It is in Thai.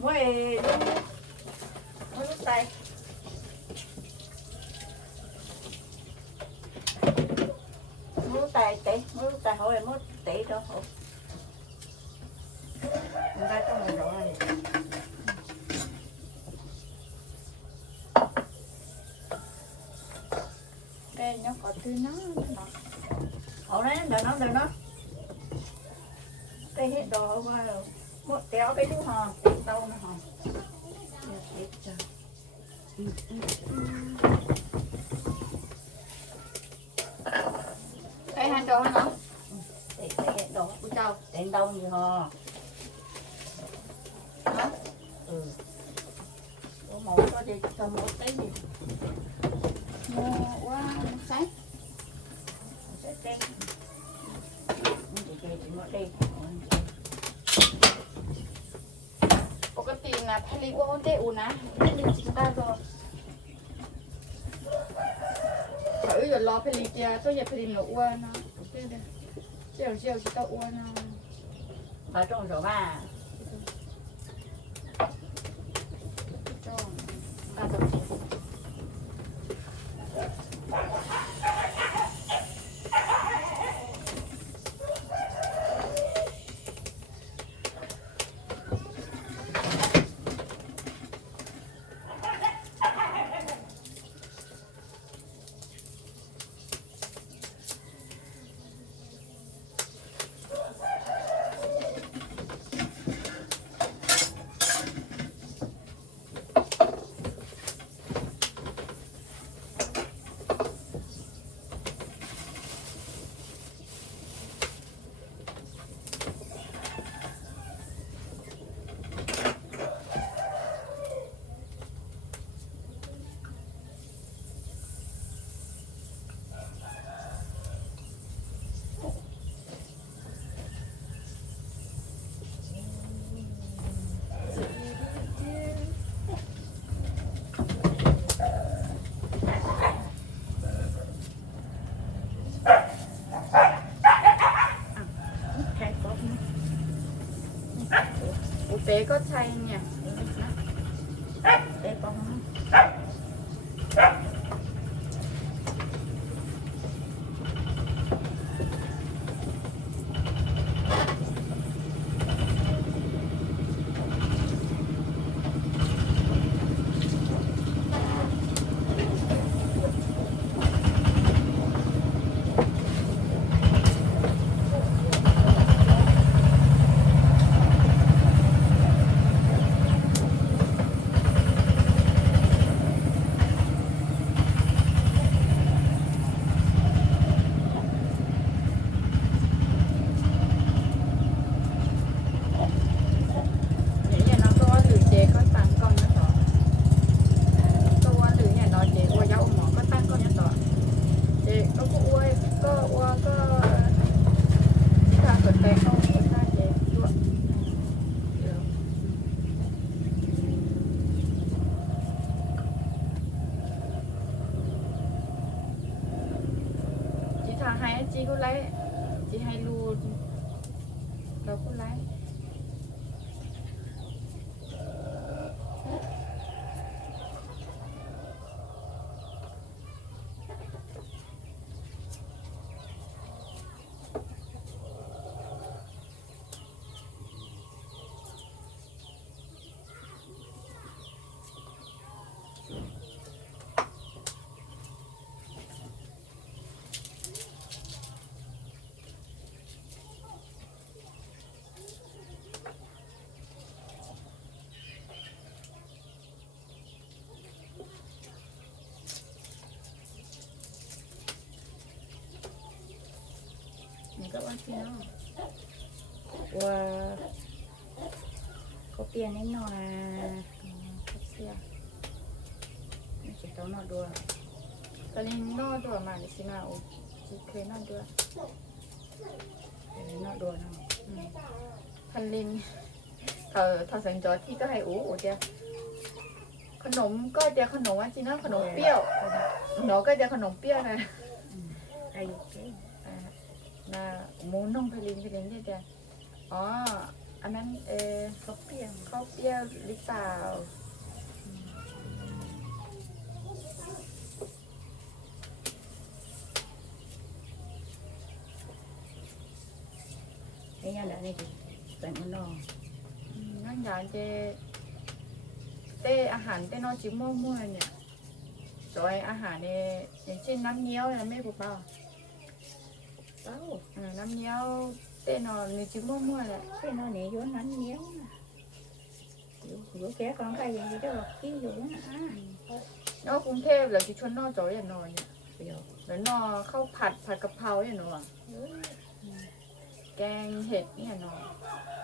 mới mới tay mới lúc tay tỉ mới lúc tay hỏi mới tỉ đó hổ người ta có mình đổ này nó có tư nó hổ đấy đừng nó đừng nó. Cái hết đồ qua rồi. một téo cái thứ hòn đâu nó hòn Đẹp, đẹp trời. Đây hai đồ hả? Để cái hết đồ của cháu đến đâu như hò Hả? ừ có một có đi cho một tí gì Mua qua sáng. sẽ tên chị chị chị một đi ปกตินะผลิตว่าเตอูนะไม่ลืมจิงได้ก็เขาอยู่รอผลิตเจียตัวอย่ 나 팔리고 혼자 오나? 팔리 지금 가서 자, 이거 러 팔리기야. 또 옆에 있는 오아나. 네네. 지금 지금 진짜 오아나. 나 정서 봐. 좀. 나 정서. Teko, tsahin niya. Teko. Teko. จีกูไลจีให้รูเรากูไล ก็ว่าพี่น้องว่าเขาเปลี่ยนให้หน่อยเสื้อนี่จะต้อนอด้วยตอนนี้นอด้วยมาดิสิมาโอ้เคยนอด้วยตอนนี้นอด้วยนะพันลินเอาทอสังจอที่ก็ให้โอ้โหเจ้าขนมก็เจียขนมว่าจีน่าขนมเปรี้ยวหนอก็เจียขนมเปรี้ยวนะไอ้ à, là muốn nông phải linh phải linh thế kìa ó อันนั้นเออเขาเปรี้ยวข้าวเปรี้ยวหรือเปล่าไอ้ยันอะไรนี่แต่มันนองนั่นอย่างเจเต้อาหารเต้นอจิ้มั่วมั่วๆเนี่ยจอยอาหารเนี่ยอย่างเช่นน้ำเงี้ยวเนี่ยไม่รู้เปล่า น้ำเงี้ยวเต้นอนในจิมั่วมั่วๆแหละ cái nó này vô nắn nhéo vô kéo con cái gì đó kêu vô nó à นอกกรุงเทพเหรอที่ชวนนอกจอยอย่างนอนเนี่ย vô แล้วนอข้าวผัดผัดกะเพราอย่างนอนแกงเห็ดเนี่ยนอน à